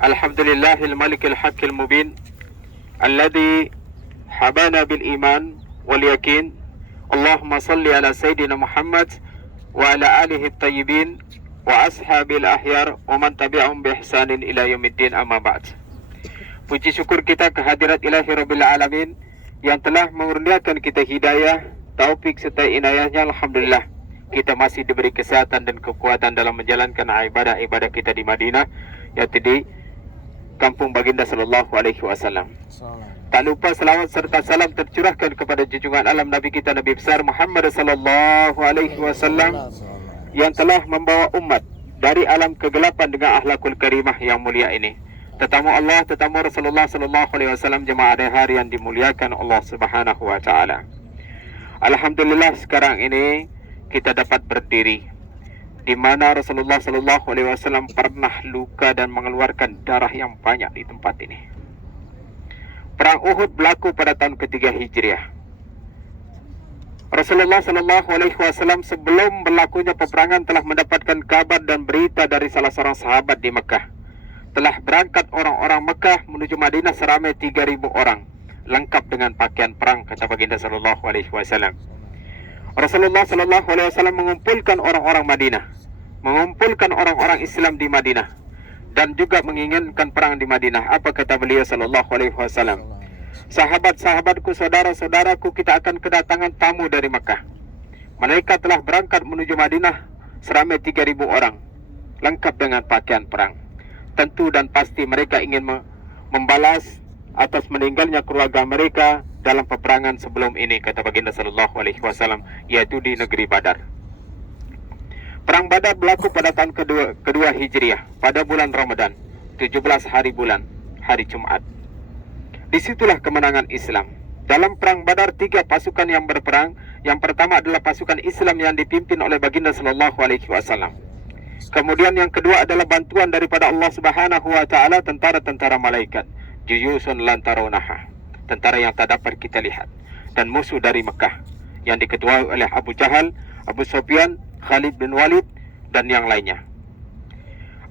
Alhamdulillahil malikil haqqil mubin alladhi habana bil iman wal yakin. Allahumma salli ala Sayyidina Muhammad wa ala alihi tayyibin wa ashabil ahyar wa man tabi'ahum bi ihsanin ila yaumiddin, amma ba'd. Puji syukur kita kehadirat Ilahi Rabbil Alamin yang telah mengurniakan kita hidayah, taufik serta inayahnya. Alhamdulillah, kita masih diberi kesehatan dan kekuatan dalam menjalankan ibadah-ibadah kita di Madinah, yaitu di kampung baginda sallallahu alaihi wasallam. Tak lupa selawat serta salam tercurahkan kepada junjungan alam Nabi kita, Nabi besar Muhammad sallallahu alaihi wasallam, yang telah membawa umat dari alam kegelapan dengan akhlakul karimah yang mulia ini. Tetamu Allah, tetamu Rasulullah sallallahu alaihi wasallam, jemaah hari yang dimuliakan Allah Subhanahu wa taala. Alhamdulillah, sekarang ini kita dapat berdiri di mana Rasulullah sallallahu alaihi wasallam pernah luka dan mengeluarkan darah yang banyak di tempat ini. Perang Uhud berlaku pada tahun ketiga Hijriah. Rasulullah sallallahu alaihi wasallam sebelum berlakunya peperangan telah mendapatkan kabar dan berita dari salah seorang sahabat di Mekah. Telah berangkat orang-orang Mekah menuju Madinah seramai 3.000 orang, lengkap dengan pakaian perang, kata baginda sallallahu alaihi wasallam. Rasulullah sallallahu alaihi wasallam mengumpulkan orang-orang Madinah, mengumpulkan orang-orang Islam di Madinah, dan juga menginginkan perang di Madinah. Apa kata beliau sallallahu alaihi wasallam? Sahabat-sahabatku, saudara-saudaraku, kita akan kedatangan tamu dari Makkah. Mereka telah berangkat menuju Madinah seramai 3.000 orang, lengkap dengan pakaian perang. Tentu dan pasti mereka ingin membalas atas meninggalnya keluarga mereka dalam peperangan sebelum ini, kata baginda sallallahu alaihi wasallam, yaitu di negeri Badar. Perang Badar berlaku pada tahun kedua Hijriah, pada bulan Ramadan, 17 hari bulan, hari Jumat. Disitulah kemenangan Islam. Dalam perang Badar, 3 pasukan yang berperang. Yang pertama adalah pasukan Islam yang dipimpin oleh baginda sallallahu alaihi wasallam. Kemudian yang kedua adalah bantuan daripada Allah Subhanahu wa taala, tentara-tentara malaikat, juyusun lan tarawnaha, tentara yang tak dapat kita lihat, dan musuh dari Mekah yang diketuai oleh Abu Jahal, Abu Sufyan, Khalid bin Walid, dan yang lainnya.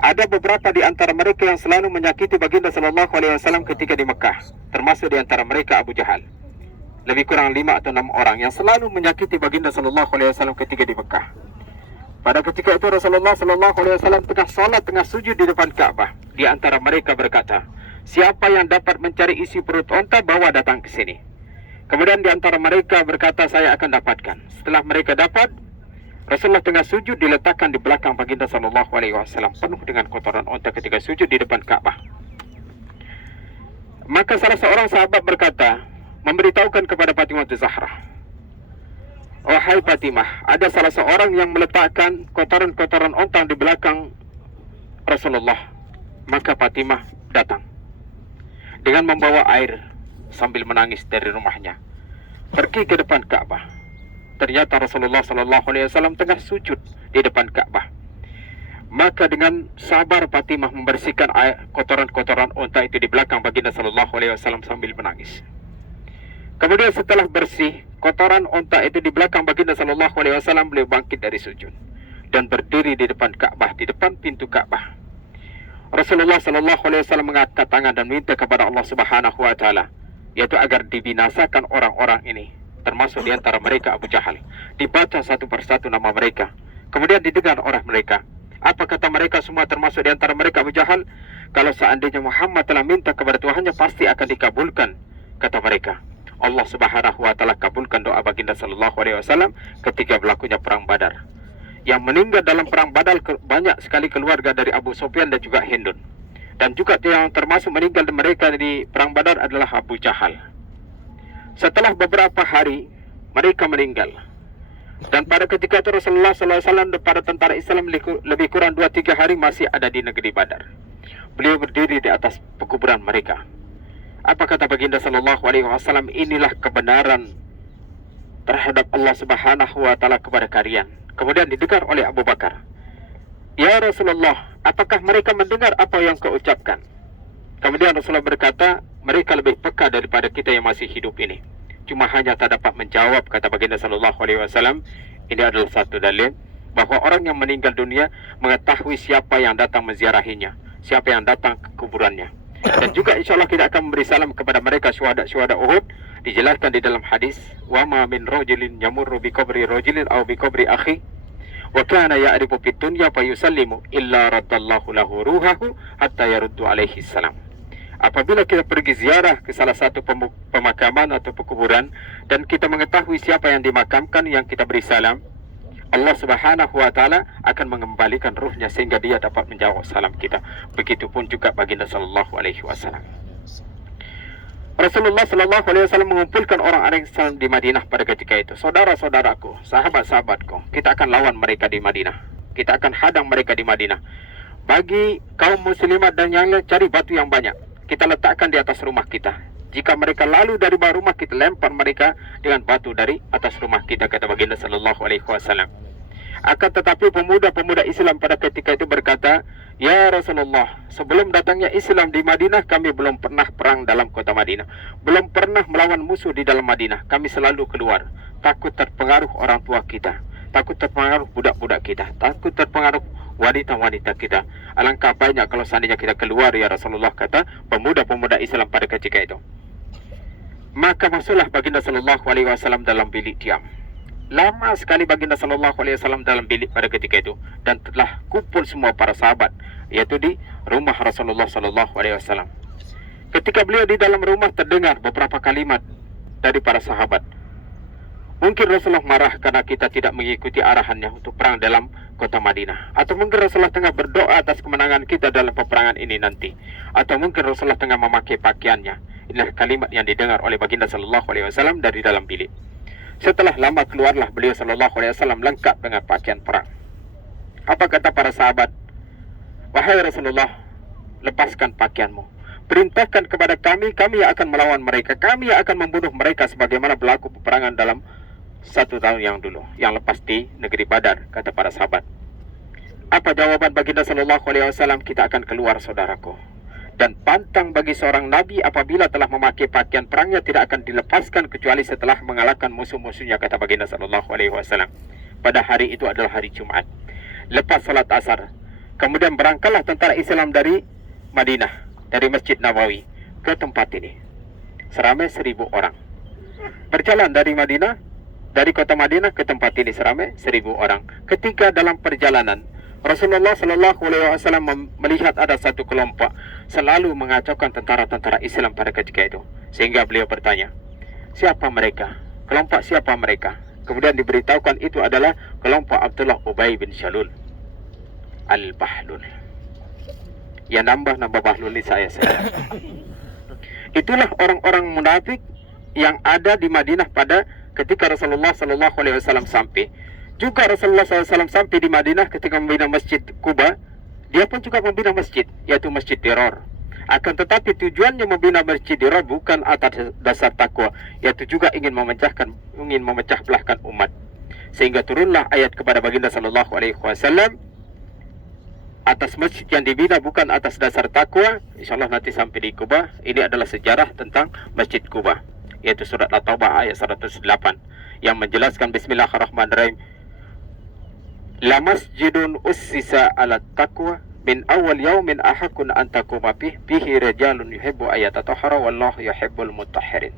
Ada beberapa di antara mereka yang selalu menyakiti baginda sallallahu alaihi wasallam ketika di Mekah, termasuk di antara mereka Abu Jahal. Lebih kurang 5 atau 6 orang yang selalu menyakiti baginda sallallahu alaihi wasallam ketika di Mekah. Pada ketika itu Rasulullah sallallahu alaihi wasallam tengah solat, tengah sujud di depan Ka'bah. Di antara mereka berkata, siapa yang dapat mencari isi perut onta, bawa datang ke sini. Kemudian di antara mereka berkata, saya akan dapatkan. Setelah mereka dapat, Rasulullah tengah sujud diletakkan di belakang baginda sallallahu alaihi wasallam, penuh dengan kotoran onta ketika sujud di depan Ka'bah. Maka salah seorang sahabat berkata, memberitahukan kepada Fatimah Zahra, wahai Fatimah, ada salah seorang yang meletakkan kotoran-kotoran onta di belakang Rasulullah. Maka Fatimah datang dengan membawa air sambil menangis dari rumahnya, pergi ke depan Ka'bah. Ternyata Rasulullah sallallahu alaihi wasallam tengah sujud di depan Ka'bah. Maka dengan sabar Fatimah membersihkan kotoran-kotoran unta itu di belakang baginda sallallahu alaihi wasallam sambil menangis. Kemudian setelah bersih kotoran unta itu di belakang baginda sallallahu alaihi wasallam, beliau bangkit dari sujud dan berdiri di depan Ka'bah, di depan pintu Ka'bah. Rasulullah sallallahu alaihi wasallam mengangkat tangan dan minta kepada Allah Subhanahu wa taala, yaitu agar dibinasakan orang-orang ini, termasuk di antara mereka Abu Jahal. Dibaca satu persatu nama mereka, kemudian didengar oleh mereka. Apa kata mereka semua, termasuk di antara mereka Abu Jahal? Kalau seandainya Muhammad telah minta kepada Tuhannya, pasti akan dikabulkan, kata mereka. Allah Subhanahu wa taala kabulkan doa baginda sallallahu alaihi wasallam ketika berlakunya perang Badar. Yang meninggal dalam perang Badar banyak sekali keluarga dari Abu Sufyan dan juga Hindun. Dan juga yang termasuk meninggal mereka di perang Badar adalah Abu Jahal. Setelah beberapa hari mereka meninggal. Dan pada ketika itu Rasulullah sallallahu alaihi wasallam dan para tentara Islam lebih kurang 2-3 hari masih ada di negeri Badar. Beliau berdiri di atas pekuburan mereka. Apa kata baginda sallallahu alaihi wasallam? Inilah kebenaran terhadap Allah Subhanahu wa taala kepada kalian. Kemudian didengar oleh Abu Bakar, ya Rasulullah, apakah mereka mendengar apa yang kau ucapkan? Kemudian Rasulullah berkata, mereka lebih peka daripada kita yang masih hidup ini. Cuma hanya tak dapat menjawab, kata baginda sallallahu alaihi wasallam. Ini adalah satu dalil bahawa orang yang meninggal dunia mengetahui siapa yang datang menziarahinya siapa yang datang ke kuburannya. Dan juga insya Allah kita akan memberi salam kepada mereka syuhada Uhud. Dijelaskan di dalam hadis, wa ma min rajulin yamurru bi qabri rajulin aw bi qabri akhi wa kana ya'rifu fid dunya fa yusallimu illa raddallahu lahu ruhahu hatta yaruddu alaihi salam. Apabila kita pergi ziarah ke salah satu pemakaman atau pekuburan dan kita mengetahui siapa yang dimakamkan, yang kita beri salam, Allah Subhanahu wa taala akan mengembalikan ruhnya sehingga dia dapat menjawab salam kita. Begitupun juga baginda sallallahu alaihi wasallam. Rasulullah sallallahu alaihi wasallam mengumpulkan orang-orang Islam di Madinah pada ketika itu. Saudara-saudaraku, sahabat-sahabatku, kita akan lawan mereka di Madinah. Kita akan hadang mereka di Madinah. Bagi kaum muslimat dan yang lain, cari batu yang banyak. Kita letakkan di atas rumah kita. Jika mereka lalu dari bawah rumah, kita lempar mereka dengan batu dari atas rumah kita, kata baginda sallallahu alaihi wasallam. Akan tetapi pemuda-pemuda Islam pada ketika itu berkata, "Ya Rasulullah, sebelum datangnya Islam di Madinah, kami belum pernah perang dalam kota Madinah. Belum pernah melawan musuh di dalam Madinah. Kami selalu keluar, takut terpengaruh orang tua kita, takut terpengaruh budak-budak kita, takut terpengaruh wanita-wanita kita. Alangkah banyak kalau seandainya kita keluar, ya Rasulullah," kata pemuda-pemuda Islam pada ketika itu. Maka masuklah baginda sallallahu alaihi wasallam dalam bilik diam. Lama sekali baginda sallallahu alaihi wasallam dalam bilik pada ketika itu, dan telah kumpul semua para sahabat, yaitu di rumah Rasulullah sallallahu alaihi wasallam. Ketika beliau di dalam rumah, terdengar beberapa kalimat dari para sahabat. Mungkin Rasulullah marah karena kita tidak mengikuti arahannya untuk perang dalam kota Madinah, atau mungkin Rasulullah tengah berdoa atas kemenangan kita dalam peperangan ini nanti, atau mungkin Rasulullah tengah memakai pakaiannya. Inilah kalimat yang didengar oleh baginda sallallahu alaihi wasallam dari dalam bilik. Setelah lama keluarlah beliau sallallahu alaihi wasallam lengkap dengan pakaian perang. Apa kata para sahabat? "Wahai Rasulullah, lepaskan pakaianmu. Perintahkan kepada kami, kami yang akan melawan mereka. Kami yang akan membunuh mereka sebagaimana berlaku peperangan dalam 1 tahun yang dulu, yang lepas di negeri Badar," kata para sahabat. Apa jawaban baginda sallallahu alaihi wasallam? "Kita akan keluar, saudaraku. Dan pantang bagi seorang nabi apabila telah memakai pakaian perangnya tidak akan dilepaskan kecuali setelah mengalahkan musuh-musuhnya," kata baginda sallallahu alaihi wasallam. Pada hari itu adalah hari Jumat. Lepas salat asar, kemudian berangkatlah tentara Islam dari Madinah, dari Masjid Nabawi ke tempat ini. Seramai 1000 orang. Berjalan dari Madinah, dari kota Madinah ke tempat ini seramai 1000 orang. Ketika dalam perjalanan, Rasulullah sallallahu alaihi wasallam melihat ada satu kelompok selalu mengacaukan tentara-tentara Islam pada ketika itu. Sehingga beliau bertanya, "Siapa mereka? Kelompok siapa mereka?" Kemudian diberitahukan itu adalah kelompok Abdullah Ubay bin Salul Al-Bahlul. Ya, nambah Bahlul ini saya. Itulah orang-orang munafik yang ada di Madinah pada ketika Rasulullah sallallahu alaihi wasallam sampai. Juga Rasulullah SAW sampai di Madinah ketika membina Masjid Quba, dia pun juga membina masjid, yaitu Masjid Dirar. Akan tetapi tujuannya membina Masjid Dirar bukan atas dasar takwa, yaitu juga ingin memecah belahkan umat. Sehingga turunlah ayat kepada baginda sallallahu alaihi wasallam atas masjid yang dibina bukan atas dasar takwa. InsyaAllah nanti sampai di Quba. Ini adalah sejarah tentang Masjid Quba, yaitu surat At-Taubah ayat 108 yang menjelaskan Bismillahirrahmanirrahim. "La masjidun ussisa ala taqwa min awal yaumin ahakun an taquma bihi rijalun yuhibbu ayatatahhara wallahu yuhibbul mutahhirin."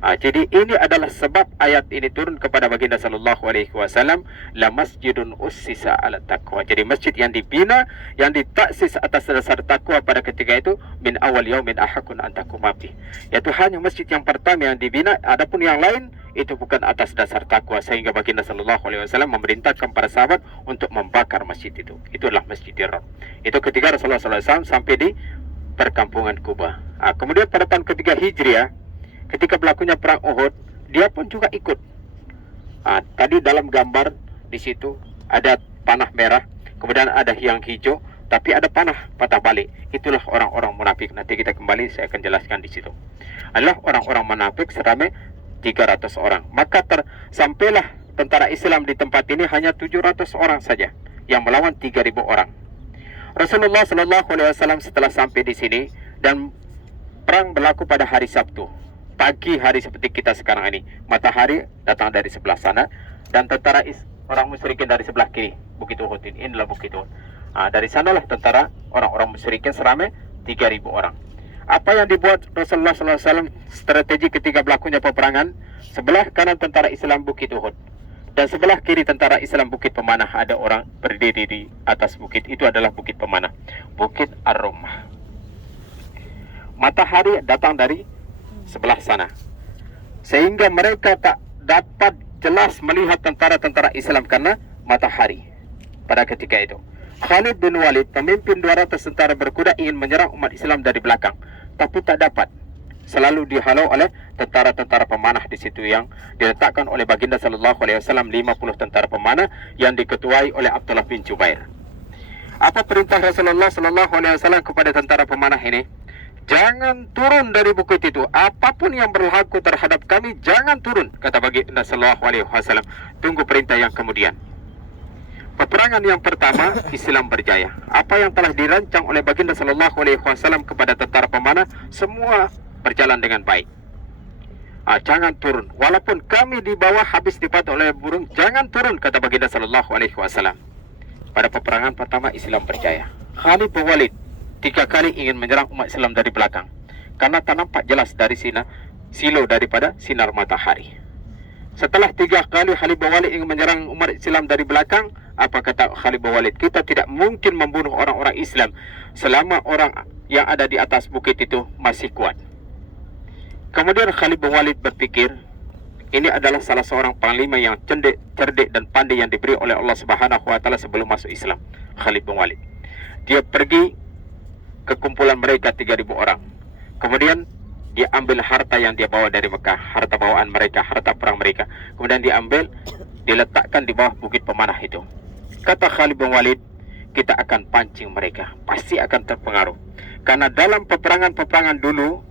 Jadi ini adalah sebab ayat ini turun kepada baginda sallallahu alaihi wasallam, la masjidun ussisa ala taqwa. Jadi masjid yang dibina, yang ditaksis atas dasar takwa pada ketika itu, min awal yaumin ahakun an taquma bihi. Yaitu hanya masjid yang pertama yang dibina, adapun yang lain itu bukan atas dasar takwa. Sehingga baginda sallallahu alaihi wasallam memerintahkan para sahabat untuk membakar masjid itu. Itulah Masjid Dirar. Itu ketika Rasulullah SAW sampai di perkampungan Quba. Kemudian pada tahun ketiga Hijriah, ketika berlakunya perang Uhud, dia pun juga ikut. Tadi dalam gambar di situ ada panah merah, kemudian ada yang hijau, tapi ada panah patah balik. Itulah orang-orang munafik. Nanti kita kembali, saya akan jelaskan di situ. Adalah orang-orang munafik seramai 300 orang. Maka sampailah tentara Islam di tempat ini hanya 700 orang saja yang melawan 3000 orang. Rasulullah sallallahu alaihi wasallam setelah sampai di sini, dan perang berlaku pada hari Sabtu. Pagi hari seperti kita sekarang ini, matahari datang dari sebelah sana dan tentara orang musyrikin dari sebelah kiri, Bukit Uhud. Inilah Bukit Uhud. Dari sanalah tentara orang-orang musyrikin seramai 3.000 orang. Apa yang dibuat Rasulullah SAW strategi ketika berlakunya peperangan? Sebelah kanan tentara Islam Bukit Uhud, dan sebelah kiri tentara Islam Bukit Pemanah. Ada orang berdiri di atas bukit. Itu adalah Bukit Pemanah, Bukit Ar-Rumah. Matahari datang dari sebelah sana, sehingga mereka tak dapat jelas melihat tentara-tentara Islam karena matahari pada ketika itu. Khalid bin Walid, pemimpin 200 tentara berkuda, ingin menyerang umat Islam dari belakang, tapi tak dapat. Selalu dihalau oleh tentara-tentara pemanah di situ yang diletakkan oleh baginda sallallahu alaihi wasallam, 50 tentara pemanah yang diketuai oleh Abdullah bin Jubair. Apa perintah Rasulullah sallallahu alaihi wasallam kepada tentara pemanah ini? Jangan turun dari bukit itu. Apapun yang berlaku terhadap kami, jangan turun, kata baginda sallallahu alaihi wasallam. Tunggu perintah yang kemudian. Peperangan yang pertama, Islam berjaya. Apa yang telah dirancang oleh baginda sallallahu alaihi wasallam kepada tentara pemanah, semua berjalan dengan baik. Jangan turun, walaupun kami di bawah habis dipatok oleh burung, jangan turun, kata baginda sallallahu alaihi wasallam. Pada peperangan pertama, Islam berjaya. Khalid bin Walid 3 kali ingin menyerang umat Islam dari belakang, karena tak nampak jelas dari silo daripada sinar matahari. Setelah 3 kali Khalid bin Walid ingin menyerang umat Islam dari belakang, apa kata Khalid bin Walid? Kita tidak mungkin membunuh orang-orang Islam selama orang yang ada di atas bukit itu masih kuat. Kemudian Khalid bin Walid berpikir, ini adalah salah seorang panglima yang cerdik dan pandai yang diberi oleh Allah Subhanahu wa taala sebelum masuk Islam. Khalid bin Walid, dia pergi ke kumpulan mereka 3.000 orang. Kemudian dia ambil harta yang dia bawa dari Mekah, harta bawaan mereka, harta perang mereka. Kemudian diambil, diletakkan di bawah bukit pemanah itu. Kata Khalid bin Walid, kita akan pancing mereka, pasti akan terpengaruh. Karena dalam peperangan-peperangan dulu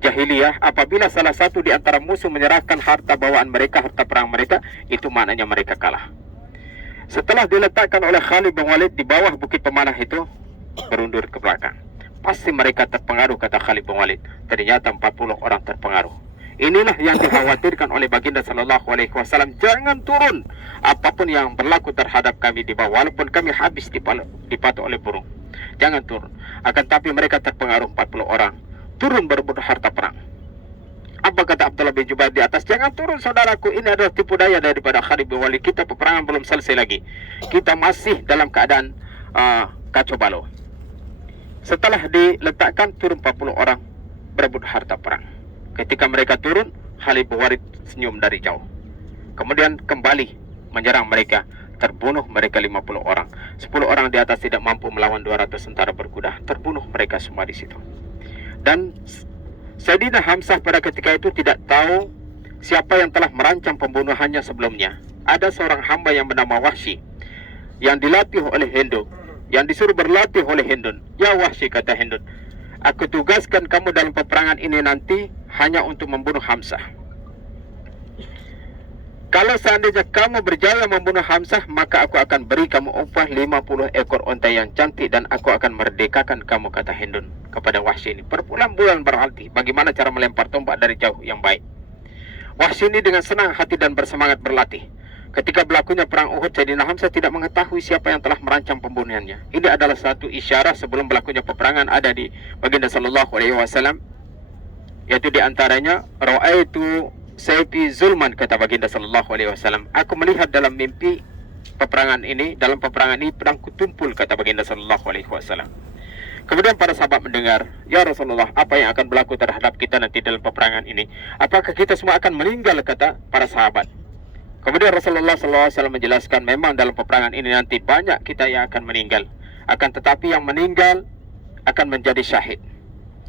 jahiliyah, apabila salah satu di antara musuh menyerahkan harta bawaan mereka, harta perang mereka, itu maknanya mereka kalah. Setelah diletakkan oleh Khalid bin Walid di bawah bukit pemanah itu, berundur ke belakang. Pasti mereka terpengaruh, kata Khalid bin Walid. Ternyata 40 orang terpengaruh. Inilah yang dikhawatirkan oleh baginda sallallahu alaihi wasallam. Jangan turun, apapun yang berlaku terhadap kami di bawah, walaupun kami habis dipatok oleh burung, jangan turun. Akan tapi mereka terpengaruh 40 orang, turun berebut harta perang. Apa kata Abdullah bin Jubair di atas? Jangan turun saudaraku, ini adalah tipu daya daripada Khalid bin Walid. Kita peperangan belum selesai lagi, kita masih dalam keadaan kacau balau. Setelah diletakkan, turun 40 orang berebut harta perang. Ketika mereka turun, Khalid bin Walid senyum dari jauh. Kemudian kembali menyerang mereka, terbunuh mereka 50 orang. 10 orang di atas tidak mampu melawan 200 tentara berkuda, terbunuh mereka semua di situ. Dan Sayyidina Hamzah pada ketika itu tidak tahu siapa yang telah merancang pembunuhannya sebelumnya. Ada seorang hamba yang bernama Wahsy, yang dilatih oleh Hindun, yang disuruh berlatih oleh Hindun. Ya Wahsy, kata Hindun, aku tugaskan kamu dalam peperangan ini nanti hanya untuk membunuh Hamzah. Kalau seandainya kamu berjaya membunuh Hamzah, maka aku akan beri kamu upah 50 ekor unta yang cantik, dan aku akan merdekakan kamu, kata Hindun kepada Wahsy ini. Berbulan-bulan berlatih bagaimana cara melempar tombak dari jauh yang baik. Wahsy ini dengan senang hati dan bersemangat berlatih. Ketika berlakunya perang Uhud, Sayyidina Hamzah tidak mengetahui siapa yang telah merancang pembunuhannya. Ini adalah satu isyarat sebelum berlakunya peperangan ada di baginda sallallahu alaihi wasallam, yaitu di antaranya ra'aitu sayfi zulman, kata baginda sallallahu alaihi wasallam. Aku melihat dalam mimpi dalam peperangan ini pedangku tumpul, kata baginda sallallahu alaihi wasallam. Kemudian para sahabat mendengar, ya Rasulullah, apa yang akan berlaku terhadap kita nanti dalam peperangan ini? Apakah kita semua akan meninggal, kata para sahabat. Kemudian Rasulullah SAW menjelaskan, memang dalam peperangan ini nanti banyak kita yang akan meninggal. Akan tetapi yang meninggal akan menjadi syahid,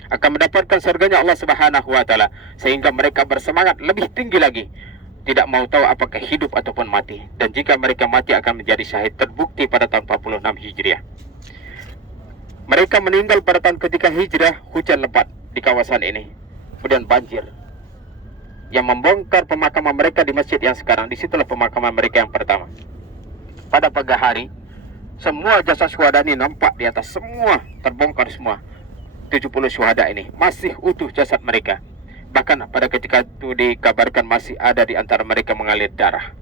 akan mendapatkan surganya Allah Subhanahu wa taala, sehingga mereka bersemangat lebih tinggi lagi, tidak mau tahu apakah hidup ataupun mati. Dan jika mereka mati akan menjadi syahid. Terbukti pada tahun 46 Hijriah. Mereka meninggal pada tahun ketika Hijrah, hujan lebat di kawasan ini, kemudian banjir yang membongkar pemakaman mereka di masjid yang sekarang. Disitulah pemakaman mereka yang pertama. Pada pagi hari, semua jasad syuhada ini nampak di atas, semua terbongkar semua. 70 syuhada ini masih utuh jasad mereka. Bahkan pada ketika itu dikabarkan masih ada di antara mereka mengalir darah.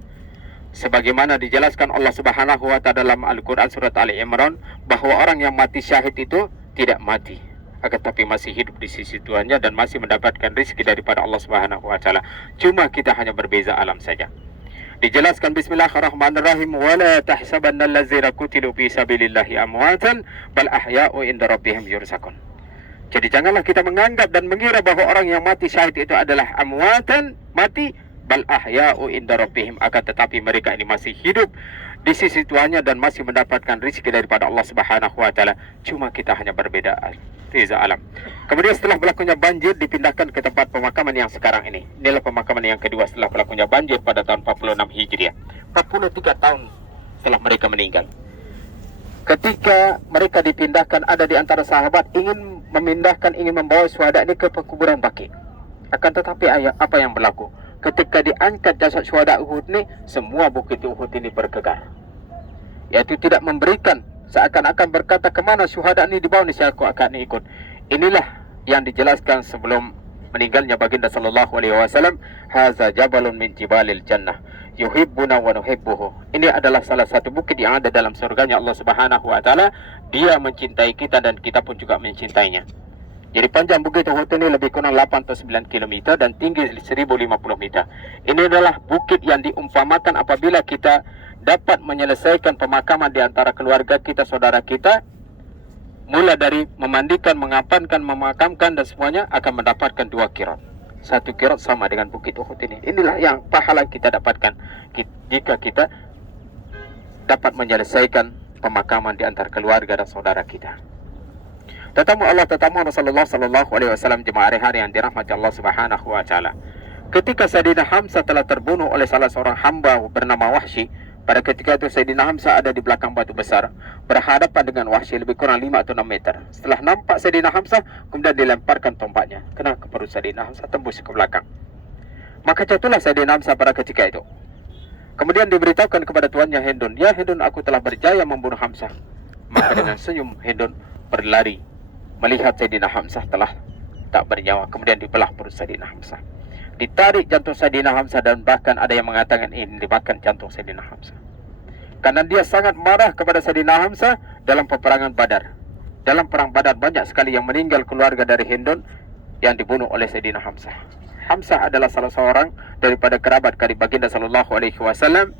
Sebagaimana dijelaskan Allah Subhanahu wa taala dalam Al-Qur'an surat Ali Imran bahwa orang yang mati syahid itu tidak mati, akan tapi masih hidup di sisi Tuhannya dan masih mendapatkan rezeki daripada Allah Subhanahu wa taala. Cuma kita hanya berbeza alam saja. Dijelaskan bismillahirrahmanirrahim, wala tahsabanna allazina qutilu fi sabilillahi amwatan bal ahya'u inda rabbihim yurzaqun. Jadi janganlah kita menganggap dan mengira bahwa orang yang mati syahid itu adalah amwatan, mati, bal ahya'u inda rabbihim, akan tetapi mereka ini masih hidup di sisi Tuhannya dan masih mendapatkan rezeki daripada Allah Subhanahu wa taala. Cuma kita hanya berbeda beza alam. Kemudian setelah berlakunya banjir dipindahkan ke tempat pemakaman yang sekarang ini. Inilah pemakaman yang kedua setelah berlakunya banjir pada tahun 46 Hijriah. 43 tahun setelah mereka meninggal. Ketika mereka dipindahkan, ada di antara sahabat ingin memindahkan, ingin membawa syuhada ini ke pekuburan Baqi. Akan tetapi apa yang berlaku? Ketika diangkat jasad syuhada Uhud ini, semua bukit Uhud ini bergegar. Yaitu tidak memberikan, seakan-akan berkata, kemana syuhada ini dibawa nih, saya akan ikut. Inilah yang dijelaskan sebelum meninggalnya baginda sallallahu alaihi wasallam, haza jabalun min jibalil jannah yuhibbuna wa nuhibbuhu. Ini adalah salah satu bukit yang ada dalam surganya Allah Subhanahu wa taala. Dia mencintai kita dan kita pun juga mencintainya. Jadi panjang bukit Uhud ini lebih kurang 8 atau 9 km dan tinggi 1050 meter. Ini adalah bukit yang diumpamakan apabila kita dapat menyelesaikan pemakaman di antara keluarga kita, saudara kita, mulai dari memandikan, mengapankan, memakamkan dan semuanya, akan mendapatkan 2 qirat. 1 qirat sama dengan bukit Uhud ini. Inilah yang pahala kita dapatkan jika kita dapat menyelesaikan pemakaman di antara keluarga dan saudara kita. Tetamu Allah, tetamu Rasulullah sallallahu alaihi wasallam, jemaah hari yang dirahmati Allah Subhanahu wa taala. Ketika Sayyidina Hamzah telah terbunuh oleh salah seorang hamba bernama Wahsy, pada ketika itu Sayyidina Hamzah ada di belakang batu besar, berhadapan dengan Wahsy lebih kurang 5 atau 6 meter. Setelah nampak Sayyidina Hamzah, kemudian dilemparkan tombaknya kena ke perut Sayyidina Hamzah, tembus ke belakang. Maka jatuhlah Sayyidina Hamzah pada ketika itu. Kemudian diberitahukan kepada tuannya Hindun, ya Hindun, aku telah berjaya membunuh Hamzah. Maka dengan senyum Hindun berlari melihat Sayyidina Hamzah telah tak bernyawa. Kemudian dibelah perut Sayyidina Hamzah, ditarik jantung Sayyidina Hamzah, dan bahkan ada yang mengatakan ini dimakan jantung Sayyidina Hamzah. Karena dia sangat marah kepada Sayyidina Hamzah dalam peperangan Badar. Dalam perang Badar banyak sekali yang meninggal keluarga dari Hindun yang dibunuh oleh Sayyidina Hamzah. Hamzah adalah salah seorang daripada kerabat karib baginda sallallahu alaihi wasallam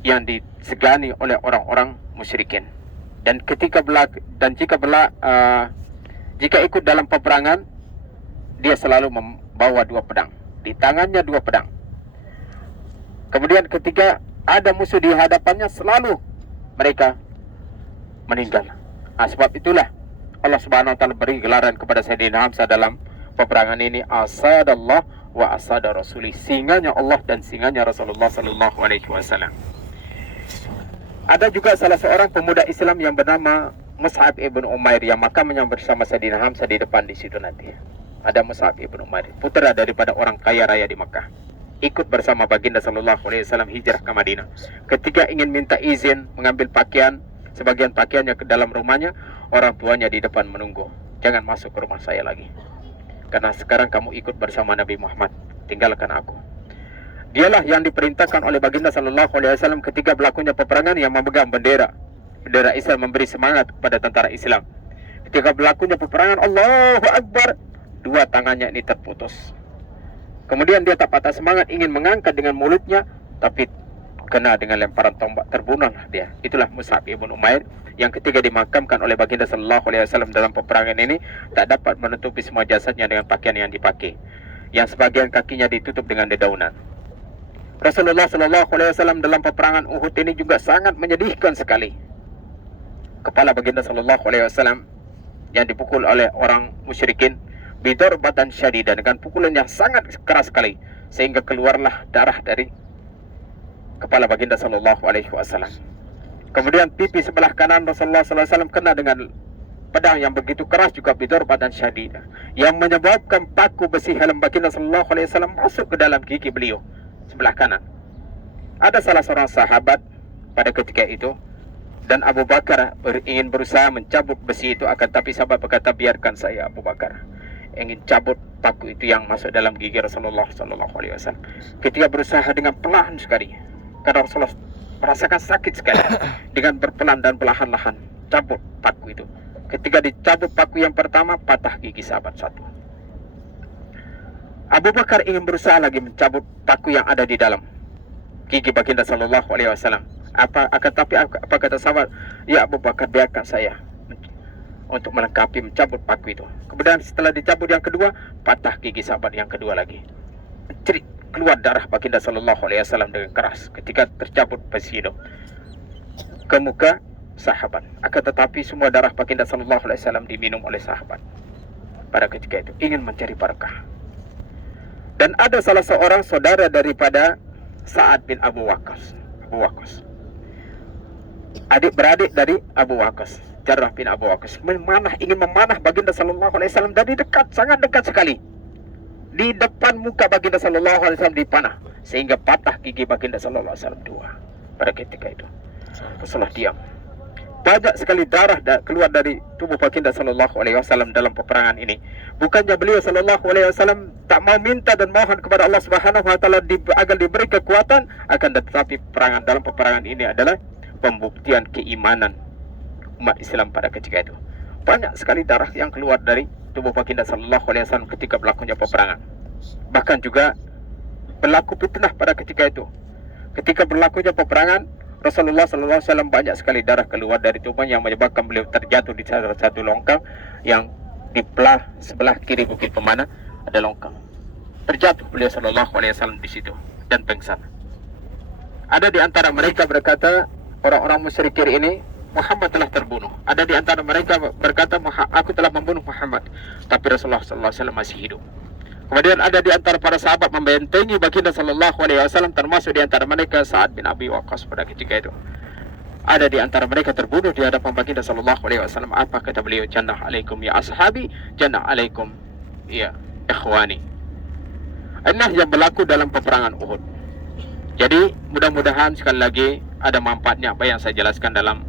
yang disegani oleh orang-orang musyrikin. Dan jika ikut dalam peperangan, dia selalu membawa 2 pedang. Di tangannya 2 pedang. Kemudian ketika ada musuh di hadapannya, selalu mereka meninggal. Sebab itulah Allah Subhanahu wa taala beri gelaran kepada Sayyidina Hamzah dalam peperangan ini, asadallah wa asada rasuli, singanya Allah dan singanya Rasulullah sallallahu alaihi wasallam. Ada juga salah seorang pemuda Islam yang bernama Mus'ab ibn Umair yang makamnya bersama Sayyidina Hamzah di depan di situ nanti. Ada Mus'ab ibn Umair, putra daripada orang kaya raya di Makkah, ikut bersama baginda sallallahu alaihi wasallam hijrah ke Madinah. Ketika ingin minta izin mengambil pakaian, sebagian pakaiannya ke dalam rumahnya, orang tuanya di depan menunggu, jangan masuk ke rumah saya lagi, karena sekarang kamu ikut bersama Nabi Muhammad, tinggalkan aku. Dialah yang diperintahkan oleh baginda sallallahu alaihi wasallam ketika berlakunya peperangan yang memegang bendera Islam, memberi semangat kepada tentara Islam. Ketika berlakunya peperangan, Allahu Akbar, 2 tangannya ini terputus. Kemudian dia tak patah semangat, ingin mengangkat dengan mulutnya, tapi kena dengan lemparan tombak, terbunuhlah dia. Itulah Mus'ab ibn Umair yang ketika dimakamkan oleh baginda sallallahu alaihi wasallam dalam peperangan ini, tak dapat menutupi semua jasadnya dengan pakaian yang dipakai, yang sebagian kakinya ditutup dengan dedaunan. Rasulullah sallallahu alaihi wasallam dalam peperangan Uhud ini juga sangat menyedihkan sekali. Kepala baginda sallallahu alaihi wasallam yang dipukul oleh orang musyrikin bidarbatan syadidah, dengan pukulan yang sangat keras sekali, sehingga keluarlah darah dari kepala baginda sallallahu alaihi wasallam. Kemudian pipi sebelah kanan Rasulullah sallallahu alaihi wasallam kena dengan pedang yang begitu keras juga, bidarbatan syadidah, yang menyebabkan paku besi helm baginda sallallahu alaihi wasallam masuk ke dalam gigi beliau sebelah kanan. Ada salah seorang sahabat pada ketika itu, dan Abu Bakar ingin berusaha mencabut besi itu, akan tapi sahabat berkata, biarkan saya Abu Bakar, ingin cabut paku itu yang masuk dalam gigi Rasulullah sallallahu alaihi wasallam. Ketika berusaha dengan pelan sekali, karena Rasulullah merasakan sakit sekali. Dengan berpelan dan perlahan-lahan cabut paku itu. Ketika dicabut paku yang pertama, patah gigi sahabat satu. Abu Bakar ingin berusaha lagi mencabut paku yang ada di dalam gigi baginda sallallahu alaihi wasallam. Apa kata sahabat? Ya Abu Bakar, biarkan saya untuk melengkapi mencabut paku itu. Kemudian setelah dicabut yang kedua, patah gigi sahabat yang kedua lagi. Cerit keluar darah baginda sallallahu alaihi wasallam dengan keras ketika tercabut besi itu ke muka sahabat. Akan tetapi semua darah baginda sallallahu alaihi wasallam diminum oleh sahabat pada ketika itu, ingin mencari barakah. Dan ada salah seorang saudara daripada Sa'ad bin Abu Waqqas, adik-beradik dari Abu Waqqas, Jarrah bin Abu Waqqas, ingin memanah baginda sallallahu alaihi wasallam dari dekat, sangat dekat sekali. Di depan muka baginda sallallahu alaihi wasallam dipanah sehingga patah gigi baginda sallallahu alaihi wasallam dua. Pada ketika itu Rasulullah diam. Banyak sekali darah keluar dari tubuh baginda sallallahu alaihi wasallam dalam peperangan ini. Bukannya beliau sallallahu alaihi wasallam tak mau minta dan mohon kepada Allah Subhanahu wa taala agar diberi kekuatan, akan tetapi dalam peperangan ini adalah pembuktian keimanan umat Islam pada ketika itu. Banyak sekali darah yang keluar dari tubuh baginda sallallahu alaihi wasallam ketika berlakunya peperangan. Bahkan juga berlaku fitnah pada ketika itu. Ketika berlakunya peperangan, Rasulullah sallallahu alaihi wasallam banyak sekali darah keluar dari tubuhnya yang menyebabkan beliau terjatuh di salah satu longkang yang di sebelah kiri bukit pemanah ada longkang. Terjatuh beliau sallallahu alaihi wasallam di situ dan pingsan. Ada di antara mereka berkata, orang-orang musyrikin ini, Muhammad telah terbunuh. Ada di antara mereka berkata, aku telah membunuh Muhammad. Tapi Rasulullah sallallahu alaihi wasallam masih hidup. Kemudian ada di antara para sahabat membentengi baginda sallallahu alaihi wasallam, termasuk di antara mereka Sa'ad bin Abi Waqqas pada ketika itu. Ada di antara mereka terbunuh di hadapan baginda sallallahu alaihi wasallam. Apa kata beliau? Jannah alaikum ya ashabi, jannah alaikum ya ikhwani. Inilah yang berlaku dalam peperangan Uhud. Jadi mudah-mudahan sekali lagi ada manfaatnya apa yang saya jelaskan dalam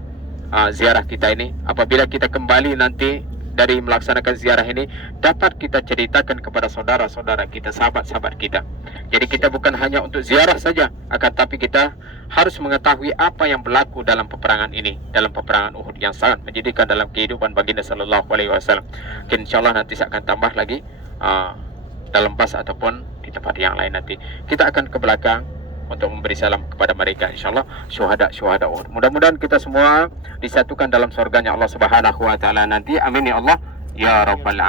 ziarah kita ini. Apabila kita kembali nanti dari melaksanakan ziarah ini, dapat kita ceritakan kepada saudara-saudara kita, sahabat-sahabat kita. Jadi kita bukan hanya untuk ziarah saja, akan tapi kita harus mengetahui apa yang berlaku dalam peperangan ini, dalam peperangan Uhud yang sangat menjadikan dalam kehidupan baginda sallallahu alaihi wasallam. Insyaallah nanti saya akan tambah lagi dalam bahasa ataupun di tempat yang lain nanti. Kita akan ke belakang untuk memberi salam kepada mereka, insyaallah syuhada Uhud. Mudah-mudahan kita semua disatukan dalam surganya Allah Subhanahu wa taala nanti. Amin ya Allah ya rabbal alamin.